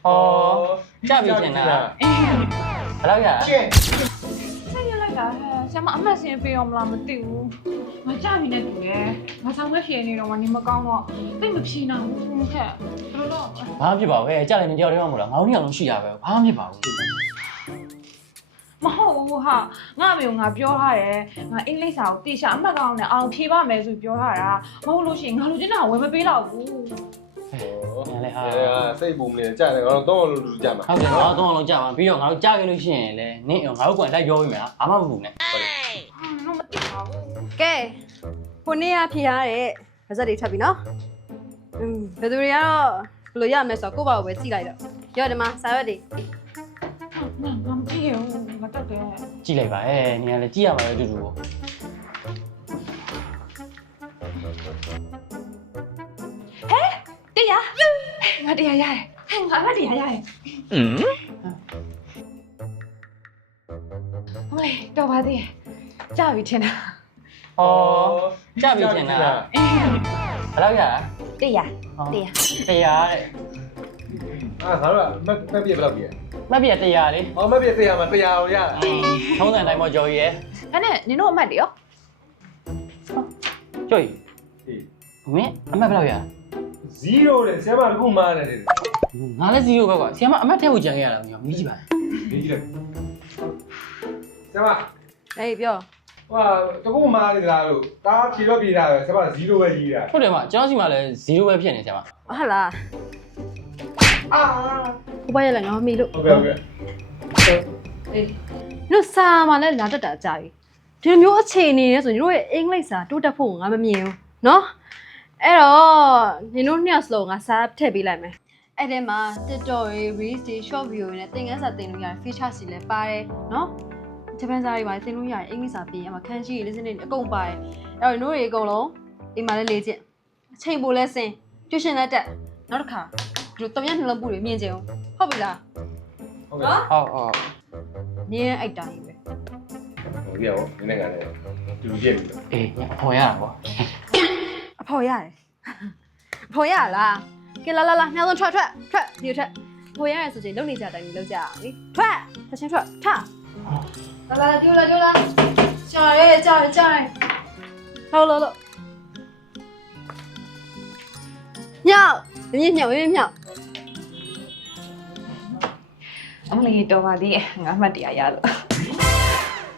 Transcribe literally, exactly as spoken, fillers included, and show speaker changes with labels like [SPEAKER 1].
[SPEAKER 1] 哦，这笔钱呢？ဘယ်လောက်ရလဲ
[SPEAKER 2] ဆက်ရလိုက်တာဟဲ့ဆရာမအမတ်စင်းပေးအောင်မလားမသိဘူးမကြပြီနဲ့တူတယ်မဆောင်မဖြေနေတော့မနေမကောင်းတော့သိမဖြေနိုင်ဘူးဟဲ့ဘယ်လိုတော့
[SPEAKER 1] ဘာမှဖြစ်ပါဘူးဟဲ့ကြာလည်းနေတယောက်တည်းမှမဟုတ်လားငါတို့နှစ်ယောက်လုံးရှိရပဲဘာမှဖြစ်ပါဘူး
[SPEAKER 2] မဟုတ်ဘူးဟာငါမျိုးငါပြောထားတယ်ငါအင်္ဂလိပ်စာကိုတေချာအမှတ်ကောင်းနဲ့အောင်ဖြေပါမယ်ဆိုပြောထားတာမဟုတ်လို့ရှိရင်ငါလူချင်းတာဝင်မပေးတော့ဘူး
[SPEAKER 1] ညာလေဟာ
[SPEAKER 3] စိတ်ပူမနေကြတယ်ငါတို့တော့လို့လူကြမှာ
[SPEAKER 1] ဟုတ်တယ်ငါတို့တော့လုံးကြပါပြီးတော့ငါတို့ကြားခဲ့လို့ရှိရင်လည်းနင့်ငါတို့ကွန်လိုက်ပြောပြီးမယ်လားဘာမှမပူနဲ့
[SPEAKER 2] ဟာတော့မသိပါဘူး
[SPEAKER 4] ကဲခုနေ့ကဖြေရတဲ့ဗဇက်တွေထပ်ပြီနော်อืมဘယ်သူတွေကတော့ဘယ်လိုရမလဲဆိုတော့ကိုယ့်ဘာကိုပဲကြည့်လိုက်တော့ရောဒီမှာစာရွက်တွေ
[SPEAKER 2] ငါငါမဖြေဘူးငါတက်တယ်
[SPEAKER 1] ကြည့်လိုက်ပါဟဲ့နေရာလေကြည့်ရမှာပဲအတူတူပေါ့
[SPEAKER 2] တရားငါတရားရတယ်ဟဲ့ငါငါတရားရတယ်อืมဟိုလေတော့ပါသေးကြပြီထင်တာ
[SPEAKER 1] 哦，这笔钱呢？
[SPEAKER 2] အေး
[SPEAKER 1] ဘယ်လောက်ရလဲ
[SPEAKER 2] တရားတရား
[SPEAKER 1] တရားတဲ့
[SPEAKER 3] အာငါတို့ကမက်မက်ပြဘယ်လောက်ပြည့်
[SPEAKER 1] မပြည့်တရားလေ
[SPEAKER 3] အော်မက်ပြတရားမှာတရားကိုရတာ
[SPEAKER 1] ထုံးစံတိုင်းပေါ့ကြော်ကြီးရယ်
[SPEAKER 2] အဲ့နဲ့နင်တို့အမတ်တွေရော
[SPEAKER 1] ကြော်ကြီး
[SPEAKER 3] ဟေး
[SPEAKER 1] မင်းအမတ်ဘယ်လောက်ရလဲ
[SPEAKER 3] ဇီးရိုတဲ့ဆရာမတခုမားတယ်လေ
[SPEAKER 1] ငါလည်းဇီရိုပဲကွာဆီယမအမတ်ထဲကိုကြံခဲ့ရတာမျိုးမြည်ကြည့်ပါ
[SPEAKER 3] ဒီကြည့်လိုက်ဆရာမ
[SPEAKER 4] အေးပြော
[SPEAKER 3] ဟိုတခုမားတယ်လားလို့တားဖြေတော့ပြေးတာပဲဆရာမဇီးရိုပဲကြီးတာ
[SPEAKER 1] ဟုတ်တယ်မကျွန်တော်စီမှာလည်းဇီရိုပဲဖြစ်နေဆီယမ
[SPEAKER 4] ဟုတ်လား
[SPEAKER 3] အာ
[SPEAKER 4] ကိုပါရလည်းငါမမီလို့
[SPEAKER 3] ဟုတ်ကဲ့ဟုတ်ကဲ့
[SPEAKER 4] အေးတို့စာမှာလည်းလာတတ်တာကြာပြီဒီလိုမျိုးအခြေအနေနဲ့ဆိုရင်တို့ရဲ့အင်္ဂလိပ်စာတိုးတက်ဖို့ငါမမြင်ဘူးနော်အဲ့တော့ညီတို့နှစ်ယောက်စလုံးငါစာထည့်ပေးလိုက်မယ်အဲ့ထဲမှာ TikTok တွေ Reels တွေ Short Video တွေနဲ့သင်ခန်းစာသင်လို့ရတယ် feature စီလည်းပါတယ်နော်ဂျပန်စာတွေမှာသင်လို့ရတယ်အင်္ဂလိပ်စာပြင်ရမှာခန်းကြီးတွေ listening တွေအကုန်ပါတယ်အဲ့တော့ညီတို့တွေအကုန်လုံးအိမ်မှာလည်းလေ့ကျင့်အချိန်ပိုလဲစင်ကျူရှင်လက်တက်နောက်တစ်ခါဒီလိုတမယနှလုံးပူတွေမြင်ကြအောင်ဟုတ်ပြီလား
[SPEAKER 3] ဟုတ်ကဲ့
[SPEAKER 1] ဟုတ်ဟုတ်
[SPEAKER 4] နင်းအိုက်တိုင်းပဲ
[SPEAKER 3] ဟုတ်ကဲ့ဟောဒီနေ့ကလည်းလူပြည့်ပြီတော့
[SPEAKER 1] အေးညဖော်ရတာပေါ့
[SPEAKER 4] အဖော်ရတယ်အဖော်ရလားကဲလာလာလာနောက်ဆုံးထွက်ထွက်ထွက်ဒီထွက်အဖော်ရတယ်ဆိုချင်လုံနေကြတိုင်းလုံကြအောင်လေထွက်ဆက်ချင်းထွက်ထလာလာကြိုးလာကြိုးလာကြာရဲကြာရဲကြာရဲဟုတ်လို့လို့ညောက်မြင်းညောက်မြင်းညောက်
[SPEAKER 2] အမလေးတော့ပါသေးငါအမတ်တရားရလို့